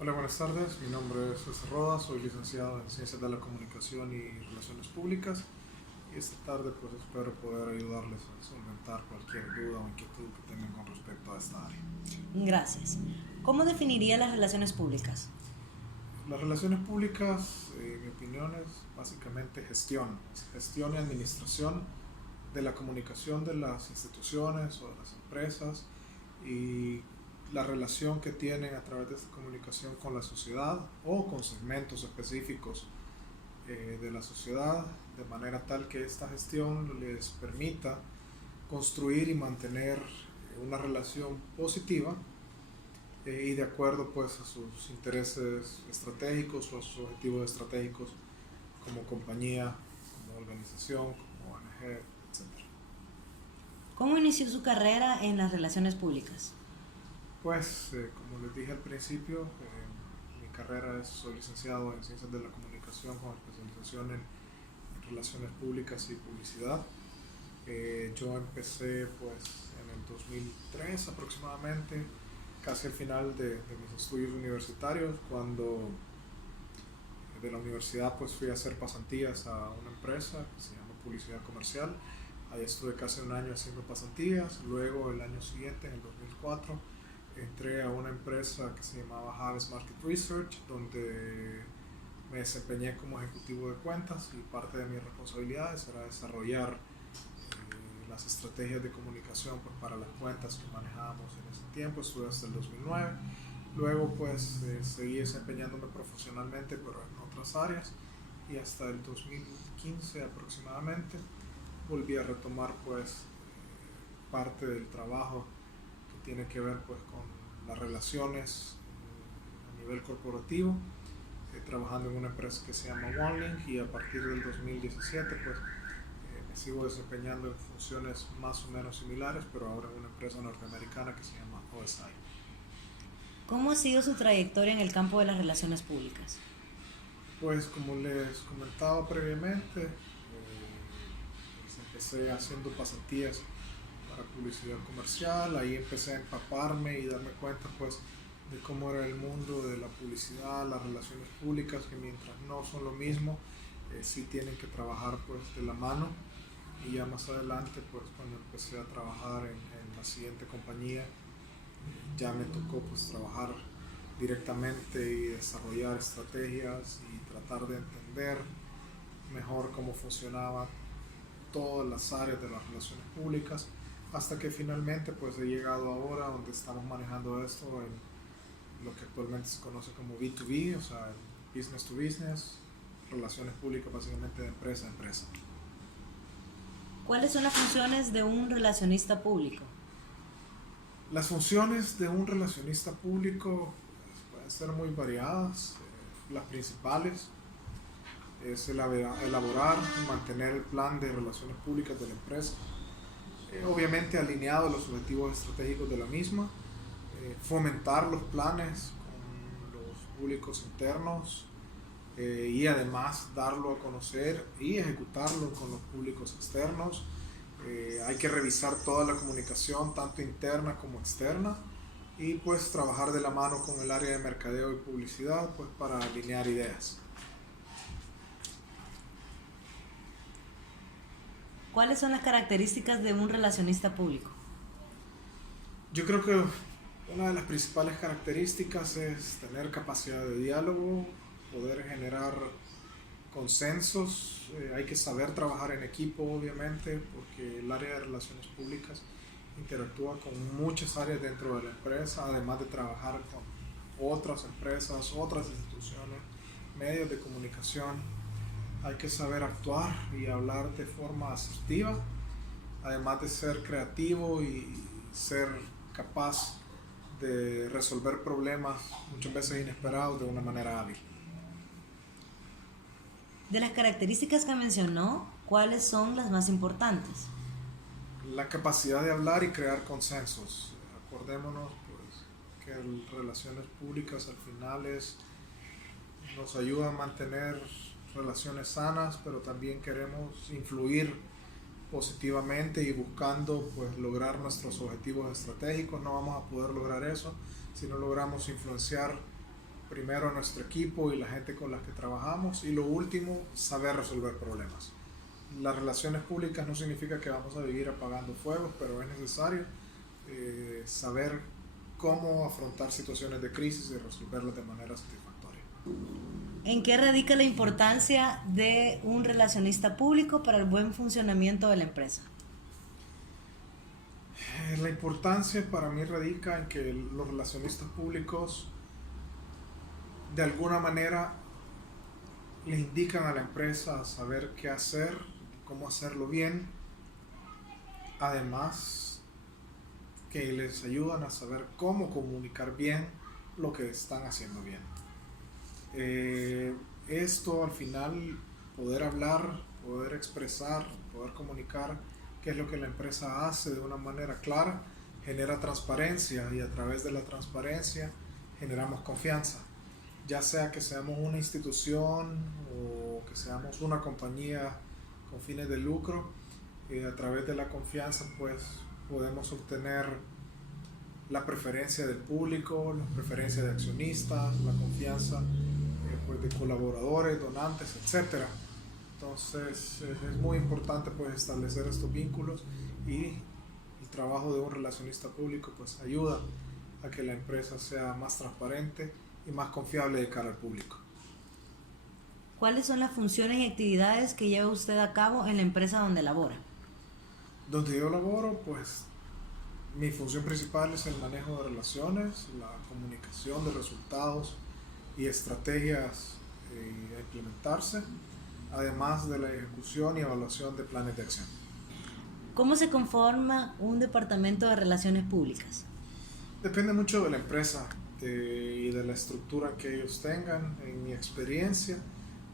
Hola, buenas tardes. Mi nombre es César Rodas, soy licenciado en Ciencias de la Comunicación y Relaciones Públicas y esta tarde pues espero poder ayudarles a solventar cualquier duda o inquietud que tengan con respecto a esta área. Gracias. ¿Cómo definiría las relaciones públicas? Las relaciones públicas, en mi opinión, es básicamente gestión y administración de la comunicación de las instituciones o de las empresas y la relación que tienen a través de esta comunicación con la sociedad o con segmentos específicos de la sociedad, de manera tal que esta gestión les permita construir y mantener una relación positiva y de acuerdo pues a sus intereses estratégicos o a sus objetivos estratégicos como compañía, como organización, como ONG, etc. ¿Cómo inició su carrera en las relaciones públicas? Pues, como les dije al principio, mi carrera soy licenciado en Ciencias de la Comunicación con especialización en Relaciones Públicas y Publicidad. Yo empecé pues en el 2003 aproximadamente, casi al final de mis estudios universitarios, cuando de la universidad pues fui a hacer pasantías a una empresa que se llama Publicidad Comercial. Ahí estuve casi un año haciendo pasantías. Luego el año siguiente, en el 2004, entré a una empresa que se llamaba Harris Market Research, donde me desempeñé como ejecutivo de cuentas y parte de mis responsabilidades era desarrollar las estrategias de comunicación pues, para las cuentas que manejábamos en ese tiempo. Estuve hasta el 2009. Luego pues seguí desempeñándome profesionalmente pero en otras áreas y hasta el 2015 aproximadamente volví a retomar pues parte del trabajo que tiene que ver pues con las relaciones a nivel corporativo, trabajando en una empresa que se llama OneLink y a partir del 2017 pues me sigo desempeñando en funciones más o menos similares, pero ahora en una empresa norteamericana que se llama OSI. ¿Cómo ha sido su trayectoria en el campo de las relaciones públicas? Pues como les comentaba previamente, pues empecé haciendo pasantías para publicidad comercial, ahí empecé a empaparme y darme cuenta pues de cómo era el mundo de la publicidad, las relaciones públicas, que mientras no son lo mismo, sí tienen que trabajar pues de la mano. Y ya más adelante pues cuando empecé a trabajar en la siguiente compañía, ya me tocó pues trabajar directamente y desarrollar estrategias y tratar de entender mejor cómo funcionaba todas las áreas de las relaciones públicas hasta que finalmente pues he llegado ahora donde estamos manejando esto en lo que actualmente se conoce como B2B, o sea, business to business, relaciones públicas básicamente de empresa a empresa. ¿Cuáles son las funciones de un relacionista público? Las funciones de un relacionista público pues, pueden ser muy variadas. Las principales es elaborar y mantener el plan de relaciones públicas de la empresa, obviamente alineado a los objetivos estratégicos de la misma, fomentar los planes con los públicos internos y además darlo a conocer y ejecutarlo con los públicos externos. Hay que revisar toda la comunicación, tanto interna como externa, y pues trabajar de la mano con el área de mercadeo y publicidad pues para alinear ideas. ¿Cuáles son las características de un relacionista público? Yo creo que una de las principales características es tener capacidad de diálogo, poder generar consensos, hay que saber trabajar en equipo obviamente porque el área de relaciones públicas interactúa con muchas áreas dentro de la empresa, además de trabajar con otras empresas, otras instituciones, medios de comunicación. Hay que saber actuar y hablar de forma asertiva, además de ser creativo y ser capaz de resolver problemas muchas veces inesperados de una manera hábil. De las características que mencionó, ¿cuáles son las más importantes? La capacidad de hablar y crear consensos. Acordémonos pues, que relaciones públicas al final nos ayuda a mantener relaciones sanas, pero también queremos influir positivamente y buscando pues lograr nuestros objetivos estratégicos. No vamos a poder lograr eso si no logramos influenciar primero a nuestro equipo y la gente con la que trabajamos, y lo último, saber resolver problemas. Las relaciones públicas no significa que vamos a vivir apagando fuegos, pero es necesario saber cómo afrontar situaciones de crisis y resolverlas de manera satisfactoria. ¿En qué radica la importancia de un relacionista público para el buen funcionamiento de la empresa? La importancia para mí radica en que los relacionistas públicos de alguna manera le indican a la empresa a saber qué hacer, cómo hacerlo bien, además que les ayudan a saber cómo comunicar bien lo que están haciendo bien. Esto al final, poder hablar, poder expresar, poder comunicar qué es lo que la empresa hace de una manera clara, genera transparencia, y a través de la transparencia generamos confianza. Ya sea que seamos una institución o que seamos una compañía con fines de lucro, a través de la confianza pues podemos obtener la preferencia del público, la preferencia de accionistas, la confianza pues de colaboradores, donantes, etc. Entonces es muy importante pues establecer estos vínculos, y el trabajo de un relacionista público pues ayuda a que la empresa sea más transparente y más confiable de cara al público. ¿Cuáles son las funciones y actividades que lleva usted a cabo en la empresa donde labora? Donde yo laboro, pues mi función principal es el manejo de relaciones, la comunicación de resultados y estrategias a implementarse, además de la ejecución y evaluación de planes de acción. ¿Cómo se conforma un departamento de relaciones públicas? Depende mucho de la empresa y de la estructura que ellos tengan. En mi experiencia,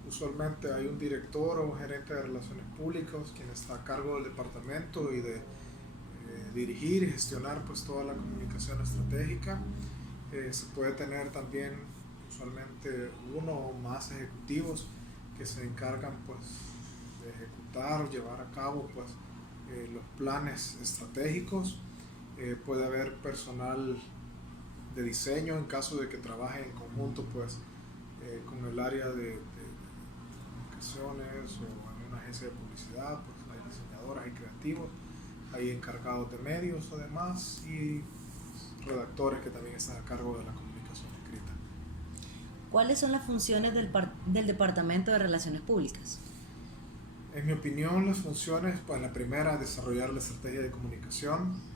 usualmente hay un director o un gerente de relaciones públicas quien está a cargo del departamento y de dirigir y gestionar pues toda la comunicación estratégica. Se puede tener también usualmente uno o más ejecutivos que se encargan pues de ejecutar o llevar a cabo pues los planes estratégicos. Puede haber personal de diseño en caso de que trabaje en conjunto pues con el área de comunicaciones, o en una agencia de publicidad pues hay diseñadoras y creativos, hay encargados de medios además, y redactores que también están a cargo de la comunicación escrita. ¿Cuáles son las funciones del Departamento de Relaciones Públicas? En mi opinión, las funciones, pues la primera, desarrollar la estrategia de comunicación.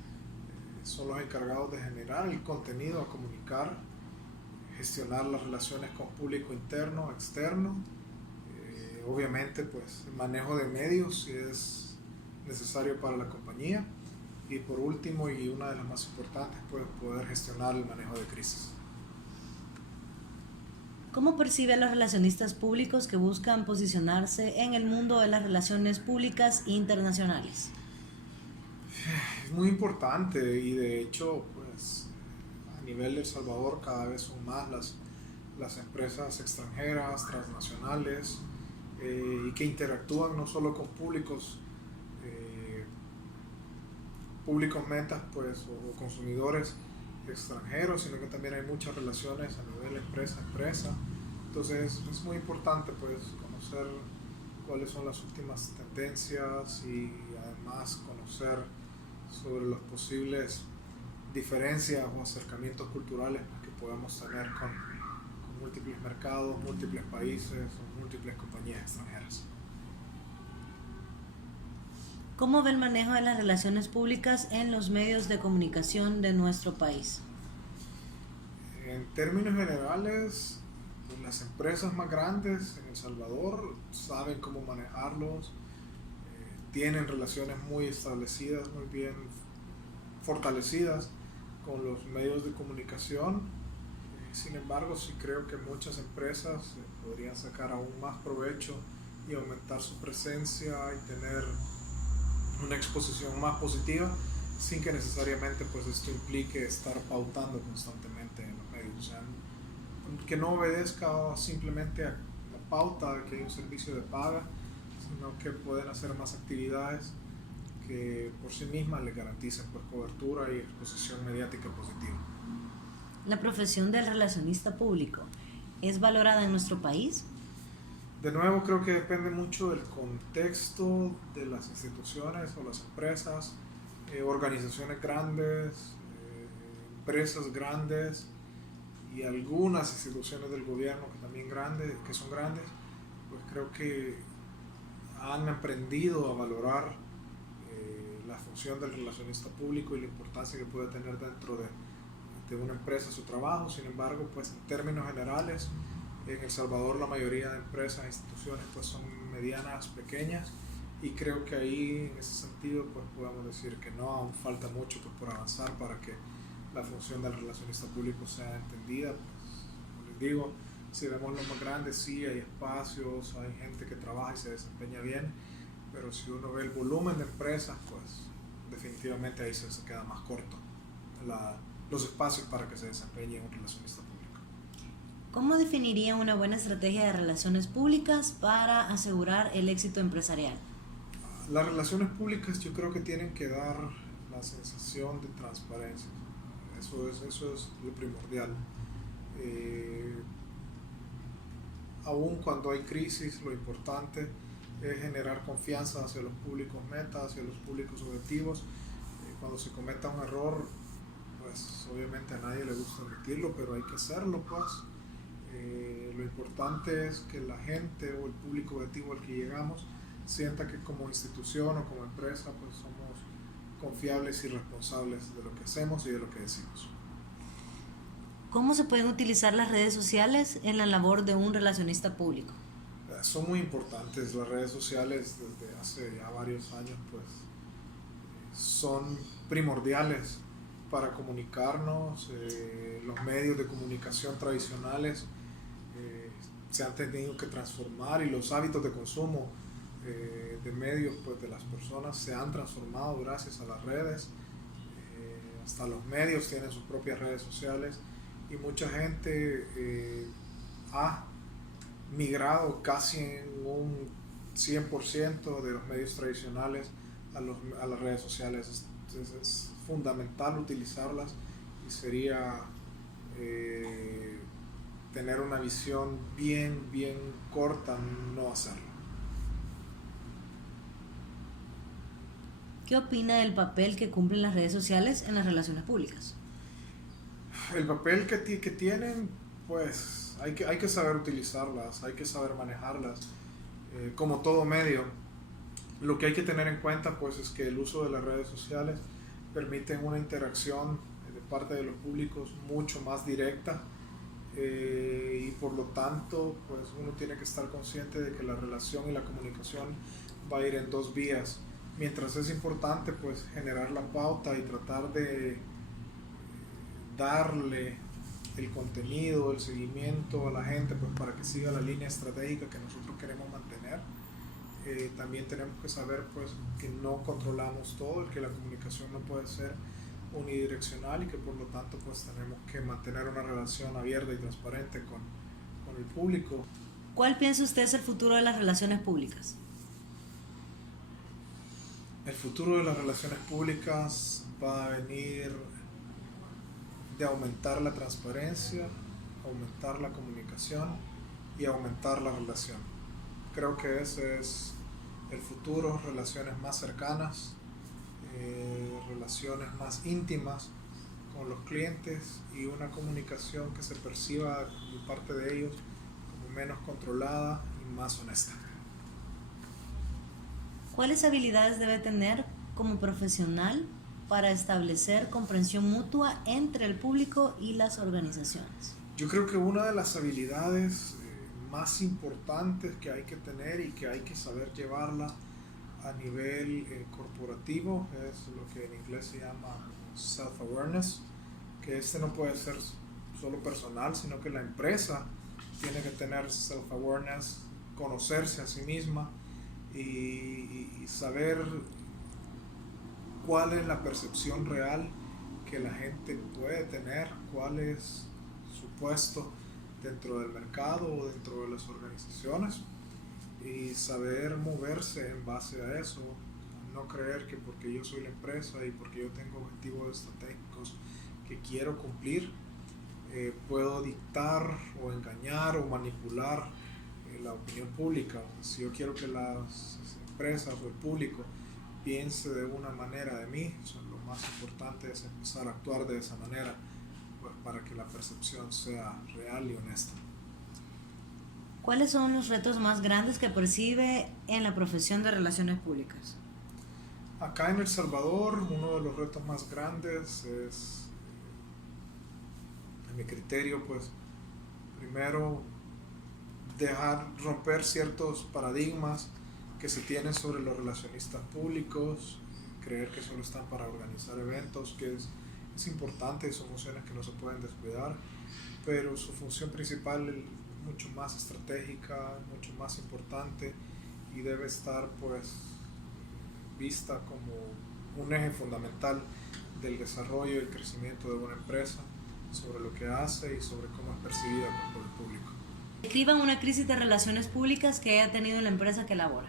Son los encargados de generar el contenido a comunicar, gestionar las relaciones con público interno, externo, obviamente pues el manejo de medios si es necesario para la compañía, y por último y una de las más importantes pues poder gestionar el manejo de crisis. ¿Cómo percibe a los relacionistas públicos que buscan posicionarse en el mundo de las relaciones públicas internacionales? Es muy importante, y de hecho pues a nivel de El Salvador cada vez son más las empresas extranjeras, transnacionales, y que interactúan no solo con públicos metas pues o consumidores extranjeros, sino que también hay muchas relaciones a nivel empresa a empresa. Entonces es muy importante pues conocer cuáles son las últimas tendencias, y además conocer sobre las posibles diferencias o acercamientos culturales que podamos tener con múltiples mercados, múltiples países o múltiples compañías extranjeras. ¿Cómo ve el manejo de las relaciones públicas en los medios de comunicación de nuestro país? En términos generales, pues las empresas más grandes en El Salvador saben cómo manejarlos, tienen relaciones muy establecidas, muy bien fortalecidas con los medios de comunicación. Sin embargo, sí creo que muchas empresas podrían sacar aún más provecho y aumentar su presencia y tener una exposición más positiva, sin que necesariamente pues esto implique estar pautando constantemente en los medios. O sea, que no obedezca simplemente a la pauta de que hay un servicio de paga, sino que pueden hacer más actividades que por sí mismas les garanticen pues cobertura y exposición mediática positiva. La profesión del relacionista público es valorada en nuestro país? De nuevo, creo que depende mucho del contexto de las instituciones o las empresas, organizaciones grandes, empresas grandes y algunas instituciones del gobierno que también que son grandes, pues creo que han aprendido a valorar la función del relacionista público y la importancia que puede tener dentro de una empresa su trabajo. Sin embargo, pues en términos generales, en El Salvador la mayoría de empresas e instituciones pues son medianas, pequeñas, y creo que ahí en ese sentido pues podemos decir que no, aún falta mucho pues por avanzar para que la función del relacionista público sea entendida. Pues, como les digo, si vemos lo más grande, sí hay espacios, hay gente que trabaja y se desempeña bien, pero si uno ve el volumen de empresas, pues definitivamente ahí se queda más corto los espacios para que se desempeñe un relacionista público. ¿Cómo definiría una buena estrategia de relaciones públicas para asegurar el éxito empresarial? Las relaciones públicas yo creo que tienen que dar la sensación de transparencia. Eso es lo primordial. Aún cuando hay crisis, lo importante es generar confianza hacia los públicos metas, hacia los públicos objetivos. Cuando se cometa un error, pues obviamente a nadie le gusta admitirlo, pero hay que hacerlo, pues. Lo importante es que la gente o el público objetivo al que llegamos sienta que como institución o como empresa pues somos confiables y responsables de lo que hacemos y de lo que decimos. ¿Cómo se pueden utilizar las redes sociales en la labor de un relacionista público? Son muy importantes las redes sociales desde hace ya varios años, pues son primordiales para comunicarnos. Los medios de comunicación tradicionales se han tenido que transformar y los hábitos de consumo de medios pues, de las personas se han transformado gracias a las redes. Hasta los medios tienen sus propias redes sociales y mucha gente ha migrado casi en un 100% de los medios tradicionales a las redes sociales. Entonces es fundamental utilizarlas y sería tener una visión bien corta no hacerlo. ¿Qué opina del papel que cumplen las redes sociales en las relaciones públicas? El papel que tienen, pues hay que saber utilizarlas, hay que saber manejarlas. Como todo medio, lo que hay que tener en cuenta pues es que el uso de las redes sociales permite una interacción de parte de los públicos mucho más directa, y por lo tanto pues uno tiene que estar consciente de que la relación y la comunicación va a ir en dos vías. Mientras es importante pues generar la pauta y tratar de darle el contenido, el seguimiento a la gente pues para que siga la línea estratégica que nosotros queremos mantener, también tenemos que saber pues que no controlamos todo, que la comunicación no puede ser unidireccional y que por lo tanto pues tenemos que mantener una relación abierta y transparente con el público. ¿Cuál piensa usted es el futuro de las relaciones públicas? El futuro de las relaciones públicas va a venir de aumentar la transparencia, aumentar la comunicación y aumentar la relación. Creo que ese es el futuro, relaciones más cercanas, relaciones más íntimas con los clientes y una comunicación que se perciba de parte de ellos como menos controlada y más honesta. ¿Cuáles habilidades debe tener como profesional para establecer comprensión mutua entre el público y las organizaciones? Yo creo que una de las habilidades más importantes que hay que tener y que hay que saber llevarla a nivel corporativo es lo que en inglés se llama self-awareness, que no puede ser solo personal, sino que la empresa tiene que tener self-awareness, conocerse a sí misma y saber cuál es la percepción real que la gente puede tener, cuál es su puesto dentro del mercado o dentro de las organizaciones y saber moverse en base a eso, no creer que porque yo soy la empresa y porque yo tengo objetivos estratégicos que quiero cumplir, puedo dictar o engañar o manipular la opinión pública. Si yo quiero que las empresas o el público piense de una manera de mí, o sea, lo más importante es empezar a actuar de esa manera, pues, para que la percepción sea real y honesta. ¿Cuáles son los retos más grandes que percibe en la profesión de relaciones públicas? Acá en El Salvador, uno de los retos más grandes es, a mi criterio, pues, primero romper ciertos paradigmas que se tienen sobre los relacionistas públicos, creer que solo están para organizar eventos, que es importante, son funciones que no se pueden descuidar, pero su función principal es mucho más estratégica, mucho más importante y debe estar pues vista como un eje fundamental del desarrollo y el crecimiento de una empresa, sobre lo que hace y sobre cómo es percibida por el público. Describan una crisis de relaciones públicas que haya tenido la empresa que labora.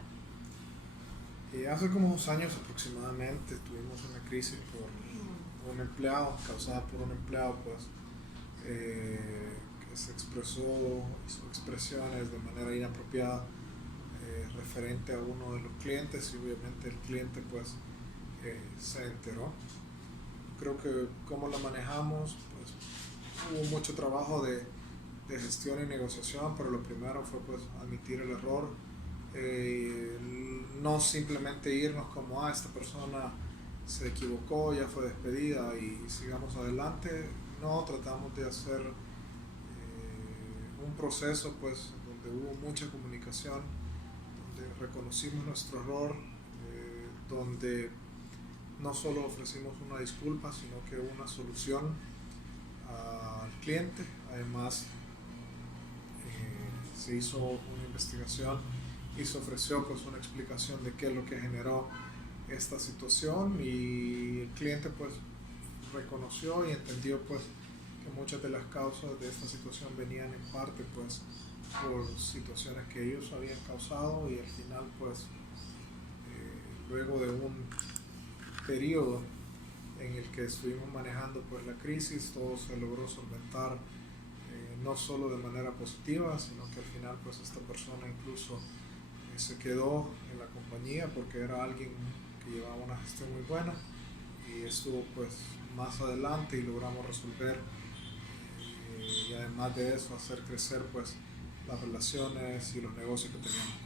Hace como 2 años aproximadamente tuvimos una crisis por un empleado, causada por un empleado pues, que se expresó, hizo expresiones de manera inapropiada referente a uno de los clientes y obviamente el cliente pues se enteró. Creo que cómo la manejamos, pues hubo mucho trabajo de gestión y negociación, pero lo primero fue pues admitir el error, no simplemente irnos como esta persona se equivocó, ya fue despedida y sigamos adelante. No, tratamos de hacer un proceso pues donde hubo mucha comunicación, donde reconocimos nuestro error, donde no solo ofrecimos una disculpa, sino que una solución al cliente. Además, se hizo una investigación y se ofreció pues una explicación de qué es lo que generó esta situación y el cliente pues reconoció y entendió pues que muchas de las causas de esta situación venían en parte pues por situaciones que ellos habían causado y al final pues luego de un periodo en el que estuvimos manejando pues la crisis, todo se logró solventar no solo de manera positiva, sino que al final pues esta persona incluso se quedó en la compañía porque era alguien que llevaba una gestión muy buena y estuvo pues más adelante y logramos resolver y además de eso hacer crecer pues las relaciones y los negocios que teníamos.